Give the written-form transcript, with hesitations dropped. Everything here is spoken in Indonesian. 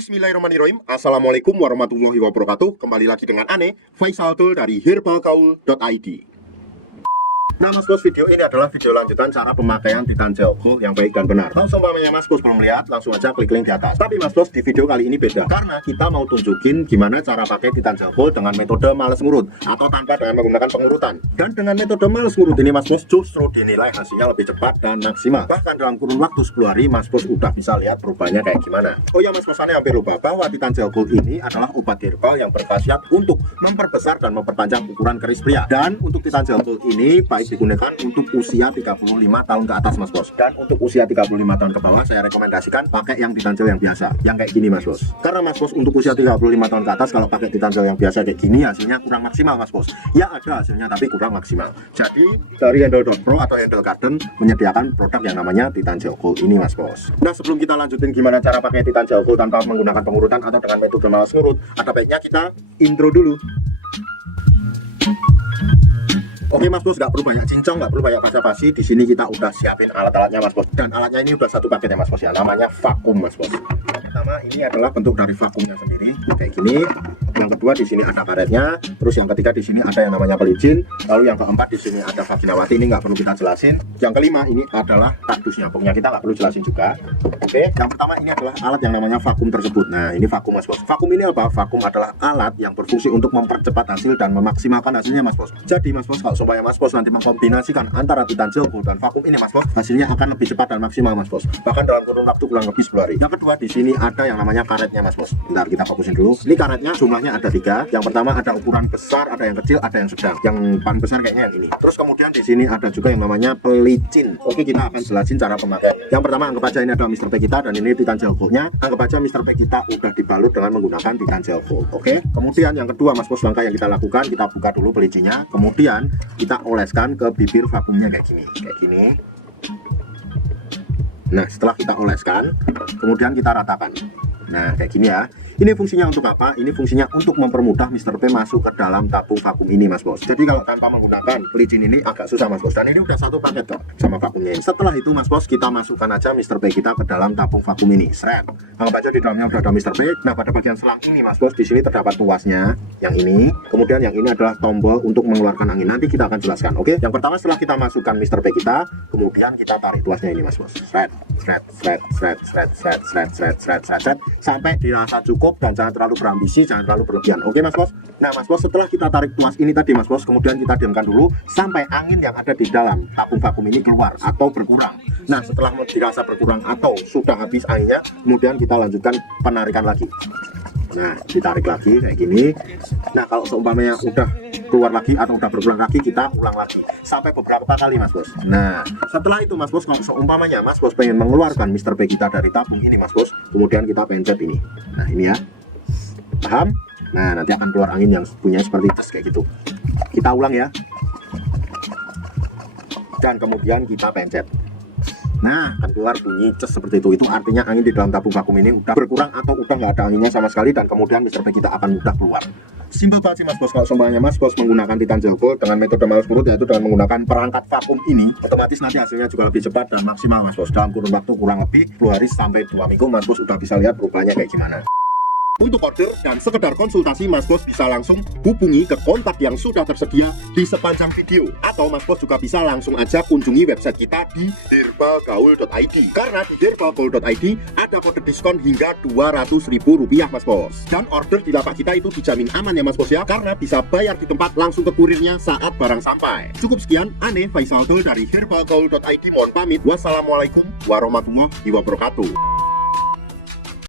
Bismillahirrahmanirrahim. Assalamualaikum warahmatullahi wabarakatuh. Kembali lagi dengan Ane, Faisal Tul dari herbalgaul.id. Nah Mas Bos, video ini adalah video lanjutan cara pemakaian Titan Gel Gold yang baik dan benar. Kalau seumpamanya Mas Bos belum lihat, langsung aja klik link di atas. Tapi Mas Bos, di video kali ini beda, karena kita mau tunjukin gimana cara pakai Titan Gel Gold dengan metode males ngurut atau tanpa dengan menggunakan pengurutan. Dan dengan metode males ngurut ini Mas Bos justru dinilai hasilnya lebih cepat dan maksimal. Bahkan dalam kurun waktu 10 hari Mas Bos udah bisa lihat perubahannya kayak gimana. Oh ya Mas Bos, aneh hampir lupa bahwa Titan Gel Gold ini adalah obat herbal yang berkhasiat untuk memperbesar dan memperpanjang ukuran keris pria. Dan untuk Titan Gel Gold ini baik digunakan untuk usia 35 tahun ke atas Mas Bos. Dan untuk usia 35 tahun ke bawah saya rekomendasikan pakai yang Titan Gel yang biasa, yang kayak gini Mas Bos. Karena Mas Bos untuk usia 35 tahun ke atas kalau pakai Titan Gel yang biasa kayak gini hasilnya kurang maksimal Mas Bos. Ya ada hasilnya tapi kurang maksimal. Jadi dari Handle.pro atau Handle Garden menyediakan produk yang namanya Titan Gel Gold ini Mas Bos. Nah sebelum kita lanjutin gimana cara pakai Titan Gel Gold tanpa menggunakan pengurutan atau dengan metode malas ngurut, ada baiknya kita intro dulu. Oke Mas Bos, nggak perlu banyak cincong, nggak perlu banyak basa-basi. Di sini kita udah siapin alat-alatnya Mas Bos. Dan alatnya ini udah satu paket ya Mas Bos ya. Namanya vakum Mas Bos. Yang pertama ini adalah bentuk dari vakumnya sendiri, kayak gini. Yang kedua di sini ada karetnya. Terus yang ketiga di sini ada yang namanya pelicin. Lalu yang keempat di sini ada vaginawati. Ini nggak perlu kita jelasin. Yang kelima ini adalah kardusnya. Pokoknya kita nggak perlu jelasin juga. Oke. Yang pertama ini adalah alat yang namanya vakum tersebut. Nah ini vakum Mas Bos. Vakum ini apa? Vakum adalah alat yang berfungsi untuk mempercepat hasil dan memaksimalkan hasilnya Mas Bos. Jadi Mas Bos, kalau supaya Mas Bos nanti mengkombinasikan antara Titan Gel Gold dan vakum ini Mas Bos, hasilnya akan lebih cepat dan maksimal Mas Bos. Bahkan dalam kurun waktu kurang lebih 10 hari. Yang kedua di sini ada yang namanya karetnya Mas Bos. Bentar kita fokusin dulu. Ini karetnya jumlahnya ada 3. Yang pertama ada ukuran besar, ada yang kecil, ada yang sedang. Yang paling besar kayaknya yang ini. Terus kemudian di sini ada juga yang namanya pelicin. Oke, kita akan jelasin cara pemakaian. Yang pertama anggap aja ini adalah Mr. P kita dan ini Titan Gel Gold-nya. Anggap aja Mr. P kita udah dibalut dengan menggunakan Titan Gel Gold. Oke. Kemudian yang kedua Mas Bos, langkah yang kita lakukan, kita buka dulu pelicinnya. Kemudian kita oleskan ke bibir vakumnya kayak gini. Kayak gini. Nah, setelah kita oleskan, kemudian kita ratakan. Nah, kayak gini ya. Ini fungsinya untuk apa? Ini fungsinya untuk mempermudah Mr. P masuk ke dalam tabung vakum ini Mas Bos. Jadi kalau tanpa menggunakan pelicin ini agak susah Mas Bos. Dan ini udah satu paket kok sama vakumnya ini. Setelah itu Mas Bos, kita masukkan aja Mr. P kita ke dalam tabung vakum ini. Seret. Anggap aja di dalamnya udah ada Mr. P. Nah, pada bagian selang ini Mas Bos, di sini terdapat tuasnya. Yang ini. Kemudian yang ini adalah tombol untuk mengeluarkan angin. Nanti kita akan jelaskan. Oke. Yang pertama setelah kita masukkan Mr. P kita, kemudian kita tarik tuasnya ini Mas Bos. Seret, seret, seret, seret, seret, seret, seret, seret, seret, seret, sampai dirasa cukup dan jangan terlalu berambisi, jangan terlalu berlebihan. Oke Mas Bos. Nah Mas Bos, setelah kita tarik tuas ini tadi Mas Bos, kemudian kita diamkan dulu sampai angin yang ada di dalam tabung vakum ini keluar atau berkurang. Nah setelah dirasa berkurang atau sudah habis anginnya, kemudian kita lanjutkan penarikan lagi. Nah ditarik lagi kayak gini. Nah kalau seumpamanya udah keluar lagi atau udah berkurang lagi, kita ulang lagi sampai beberapa kali Mas Bos. Nah setelah itu Mas Bos, kalau seumpamanya Mas Bos pengen mengeluarkan Mr. P kita dari tabung ini Mas Bos, kemudian kita pencet ini. Nah ini ya, paham? Nah nanti akan keluar angin yang punya seperti tes kayak gitu. Kita ulang ya, dan kemudian kita pencet. Nah akan keluar bunyi ces seperti itu. Itu artinya angin di dalam tabung vakum ini udah berkurang atau udah nggak ada anginnya sama sekali, dan kemudian Mr. P kita akan mudah keluar. Simpel banget sih Mas Bos. Kalau semuanya Mas Bos menggunakan Titan Gel Gold dengan metode malas ngurut, yaitu dengan menggunakan perangkat vakum ini, otomatis nanti hasilnya juga lebih cepat dan maksimal Mas Bos. Dalam kurun waktu kurang lebih 10 hari sampai 2 minggu Mas Bos udah bisa lihat perubahannya kayak gimana. Untuk order dan sekedar konsultasi, Mas Bos bisa langsung hubungi ke kontak yang sudah tersedia di sepanjang video. Atau Mas Bos juga bisa langsung aja kunjungi website kita di herbalgaul.id. Karena di herbalgaul.id ada kode diskon hingga Rp200.000 Mas Bos. Dan order di lapak kita itu dijamin aman ya Mas Bos ya, karena bisa bayar di tempat langsung ke kurirnya saat barang sampai. Cukup sekian, Ane Faisal Tul dari herbalgaul.id mohon pamit. Wassalamualaikum warahmatullahi wabarakatuh.